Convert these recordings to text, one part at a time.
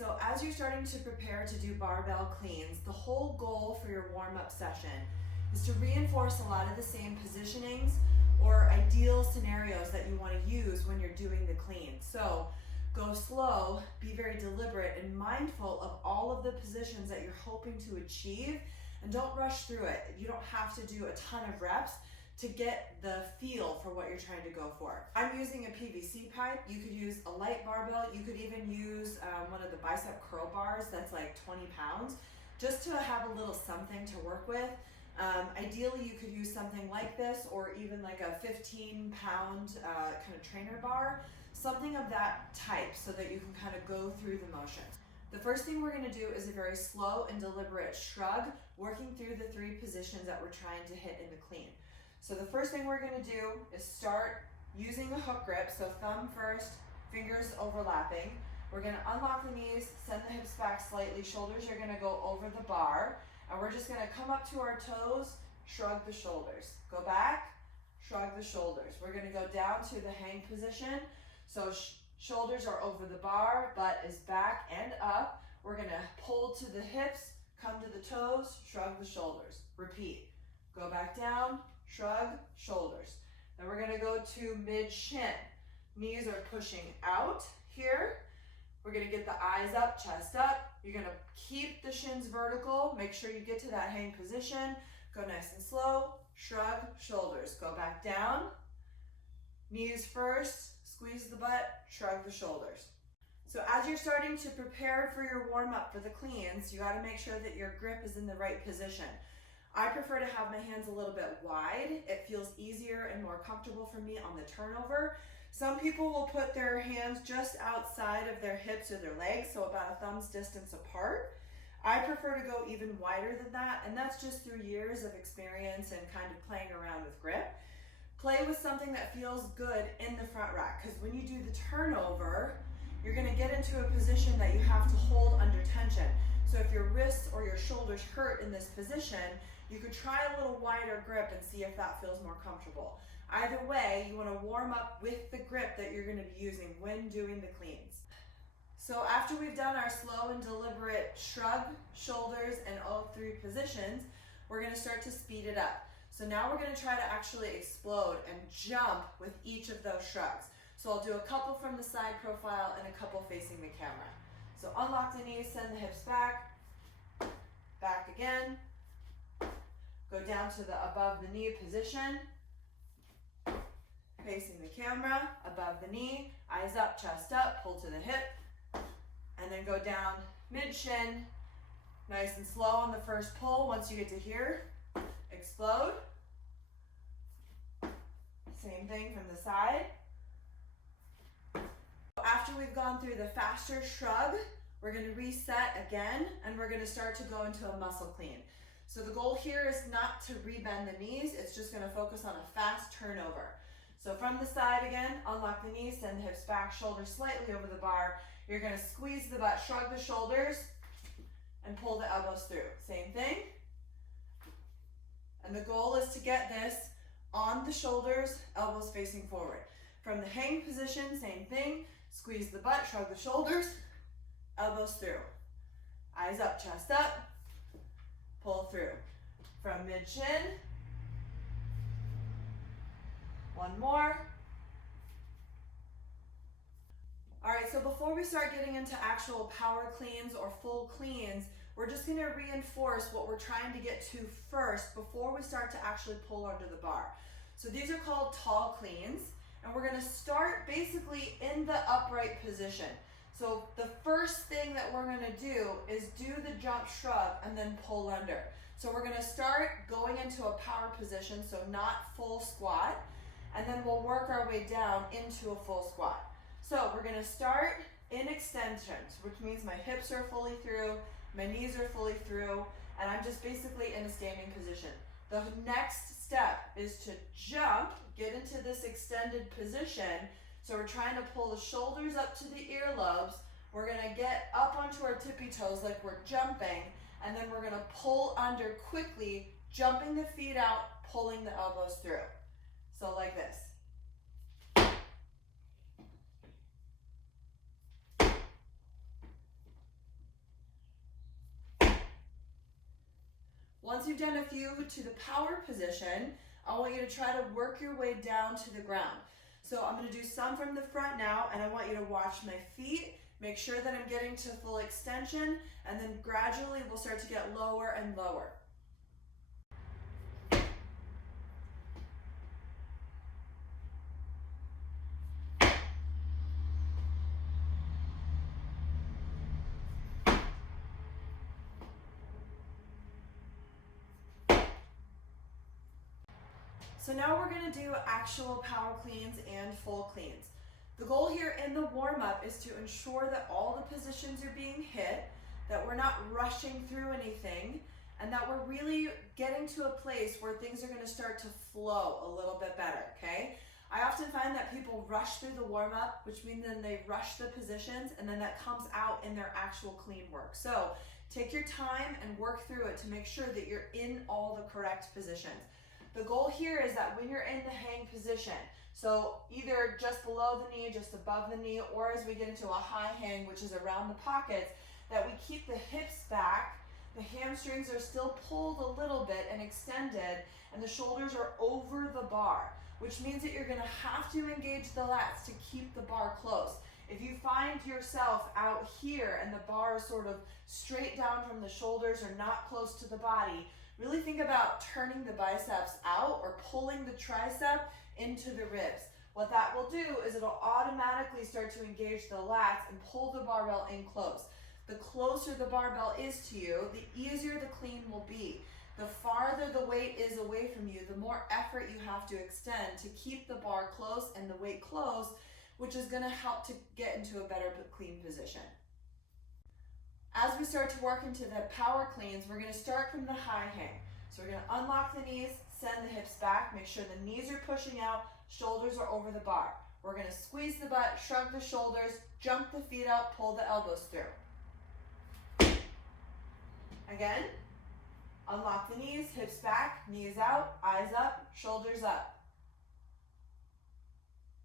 so as you're starting to prepare to do barbell cleans, the whole goal for your warm-up session is to reinforce a lot of the same positionings or ideal scenarios that you want to use when you're doing the clean. So go slow, be very deliberate and mindful of all of the positions that you're hoping to achieve, and don't rush through it. You don't have to do a ton of reps to get the feel for what you're trying to go for. I'm using a PVC pipe. You could use a light barbell. You could even use one of the bicep curl bars that's like 20 pounds, just to have a little something to work with. Ideally, you could use something like this, or even like a 15-pound kind of trainer bar, something of that type, so that you can kind of go through the motions. The first thing we're going to do is a very slow and deliberate shrug, working through the 3 positions that we're trying to hit in the clean. So the first thing we're going to do is start using a hook grip, so thumb first, fingers overlapping. We're going to unlock the knees, send the hips back slightly, shoulders are going to go over the bar, and we're just going to come up to our toes, shrug the shoulders. Go back, shrug the shoulders. We're going to go down to the hang position, so shoulders are over the bar, butt is back and up. We're going to pull to the hips, come to the toes, shrug the shoulders. Repeat. Go back down, shrug, shoulders. Then we're going to go to mid-shin. Knees are pushing out here. We're going to get the eyes up, chest up. You're going to keep the shins vertical. Make sure you get to that hang position. Go nice and slow. Shrug, shoulders. Go back down. Knees first. Squeeze the butt. Shrug the shoulders. So as you're starting to prepare for your warm-up for the cleans, you got to make sure that your grip is in the right position. I prefer to have my hands a little bit wide. It feels easier and more comfortable for me on the turnover. Some people will put their hands just outside of their hips or their legs, so about a thumb's distance apart. I prefer to go even wider than that, and that's just through years of experience and kind of playing around with grip. Play with something that feels good in the front rack, because when you do the turnover, you're going to get into a position that you have to hold under tension. So if your wrists or your shoulders hurt in this position, you could try a little wider grip and see if that feels more comfortable. Either way, you want to warm up with the grip that you're going to be using when doing the cleans. So after we've done our slow and deliberate shrug, shoulders, and all 3 positions, we're going to start to speed it up. So now we're going to try to actually explode and jump with each of those shrugs. So I'll do a couple from the side profile and a couple facing the camera. So unlock the knees, send the hips back, back again. Go down to the above the knee position, facing the camera, above the knee, eyes up, chest up, pull to the hip, and then go down mid-shin, nice and slow on the first pull. Once you get to here, explode. Same thing from the side. After we've gone through the faster shrug, we're going to reset again, and we're going to start to go into a muscle clean. So the goal here is not to rebend the knees, it's just going to focus on a fast turnover. So from the side again, unlock the knees, send the hips back, shoulders slightly over the bar. You're going to squeeze the butt, shrug the shoulders, and pull the elbows through. Same thing. And the goal is to get this on the shoulders, elbows facing forward. From the hang position, same thing. Squeeze the butt, shrug the shoulders, elbows through. Eyes up, chest up. Pull through. From mid-shin. One more. All right, so before we start getting into actual power cleans or full cleans, we're just going to reinforce what we're trying to get to first before we start to actually pull under the bar. So these are called tall cleans, and we're going to start basically in the upright position. So the first thing that we're going to do is do the jump shrug and then pull under. So we're going to start going into a power position, so not full squat, and then we'll work our way down into a full squat. So we're going to start in extensions, which means my hips are fully through, my knees are fully through, and I'm just basically in a standing position. The next step is to jump, get into this extended position. So we're trying to pull the shoulders up to the earlobes. We're going to get up onto our tippy toes like we're jumping, and then we're going to pull under quickly, jumping the feet out, pulling the elbows through. So like this. Once you've done a few to the power position, I want you to try to work your way down to the ground. So I'm going to do some from the front now, and I want you to watch my feet, make sure that I'm getting to full extension, and then gradually we'll start to get lower and lower. So now we're going to do actual power cleans and full cleans. The goal here in the warm-up is to ensure that all the positions are being hit, that we're not rushing through anything, and that we're really getting to a place where things are going to start to flow a little bit better, okay? I often find that people rush through the warm-up, which means then they rush the positions, and then that comes out in their actual clean work. So take your time and work through it to make sure that you're in all the correct positions. The goal here is that when you're in the hang position, so either just below the knee, just above the knee, or as we get into a high hang, which is around the pockets, that we keep the hips back, the hamstrings are still pulled a little bit and extended, and the shoulders are over the bar, which means that you're going to have to engage the lats to keep the bar close. If you find yourself out here and the bar is sort of straight down from the shoulders or not close to the body, really think about turning the biceps out or pulling the tricep into the ribs. What that will do is it'll automatically start to engage the lats and pull the barbell in close. The closer the barbell is to you, the easier the clean will be. The farther the weight is away from you, the more effort you have to extend to keep the bar close and the weight close, which is going to help to get into a better clean position. As we start to work into the power cleans, we're going to start from the high hang. So we're going to unlock the knees, send the hips back, make sure the knees are pushing out, shoulders are over the bar. We're going to squeeze the butt, shrug the shoulders, jump the feet out, pull the elbows through. Again, unlock the knees, hips back, knees out, eyes up, shoulders up,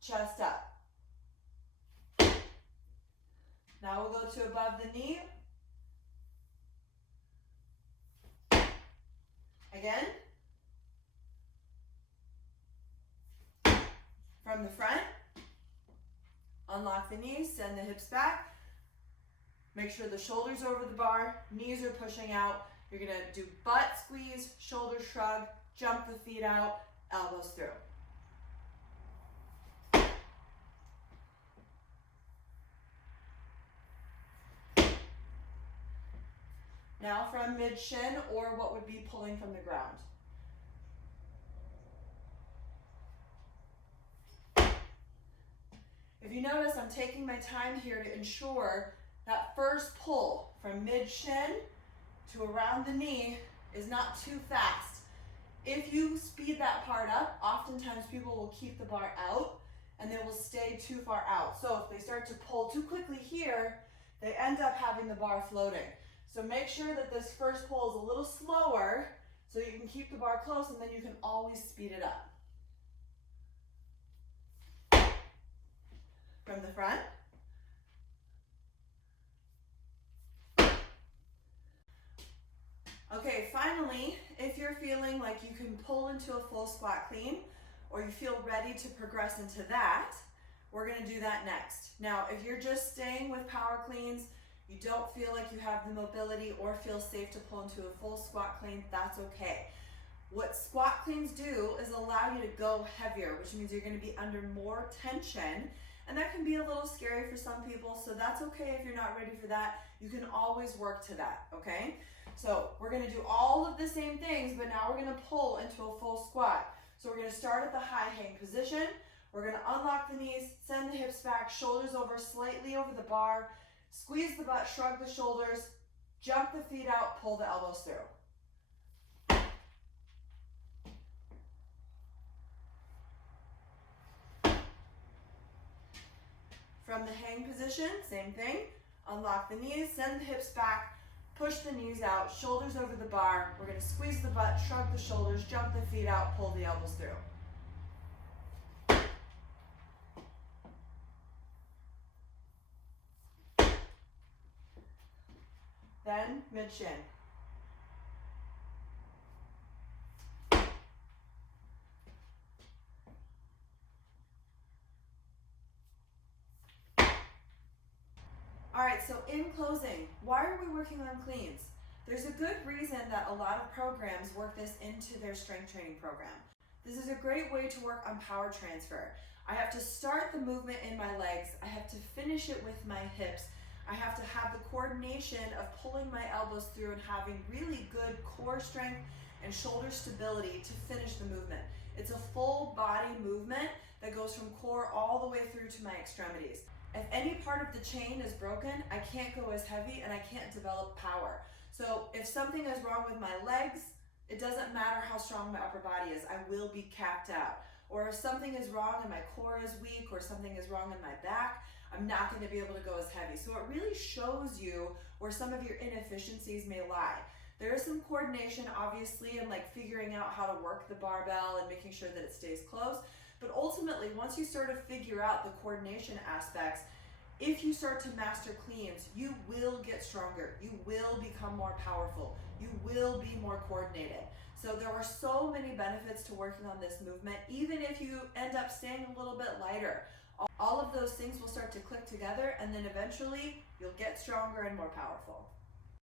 chest up. Now we'll go to above the knee. Again, from the front, unlock the knees, send the hips back, make sure the shoulders are over the bar, knees are pushing out. You're going to do butt squeeze, shoulder shrug, jump the feet out, elbows through. Now from mid-shin, or what would be pulling from the ground. If you notice, I'm taking my time here to ensure that first pull from mid-shin to around the knee is not too fast. If you speed that part up, oftentimes people will keep the bar out and they will stay too far out. So if they start to pull too quickly here, they end up having the bar floating. So make sure that this first pull is a little slower so you can keep the bar close, and then you can always speed it up. From the front. Okay, finally, if you're feeling like you can pull into a full squat clean, or you feel ready to progress into that, we're going to do that next. Now, if you're just staying with power cleans, you don't feel like you have the mobility or feel safe to pull into a full squat clean, that's okay. What squat cleans do is allow you to go heavier, which means you're going to be under more tension, and that can be a little scary for some people, so that's okay if you're not ready for that. You can always work to that, okay? So we're going to do all of the same things, but now we're going to pull into a full squat. So we're going to start at the high hang position. We're going to unlock the knees, send the hips back, shoulders over, slightly over the bar, squeeze the butt, shrug the shoulders, jump the feet out, pull the elbows through. From the hang position, same thing. Unlock the knees, send the hips back, push the knees out, shoulders over the bar. We're going to squeeze the butt, shrug the shoulders, jump the feet out, pull the elbows through. Then mid-shin. All right, so in closing, why are we working on cleans? There's a good reason that a lot of programs work this into their strength training program. This is a great way to work on power transfer. I have to start the movement in my legs, I have to finish it with my hips, I have to have the coordination of pulling my elbows through and having really good core strength and shoulder stability to finish the movement. It's a full body movement that goes from core all the way through to my extremities. If any part of the chain is broken, I can't go as heavy and I can't develop power. So if something is wrong with my legs, it doesn't matter how strong my upper body is, I will be capped out. Or if something is wrong and my core is weak, or something is wrong in my back, I'm not going to be able to go as heavy. So it really shows you where some of your inefficiencies may lie. There is some coordination, obviously, and like figuring out how to work the barbell and making sure that it stays close. But ultimately, once you start to figure out the coordination aspects, if you start to master cleans, you will get stronger. You will become more powerful. You will be more coordinated. So there are so many benefits to working on this movement, even if you end up staying a little bit lighter. All of those things will start to click together, and then eventually you'll get stronger and more powerful.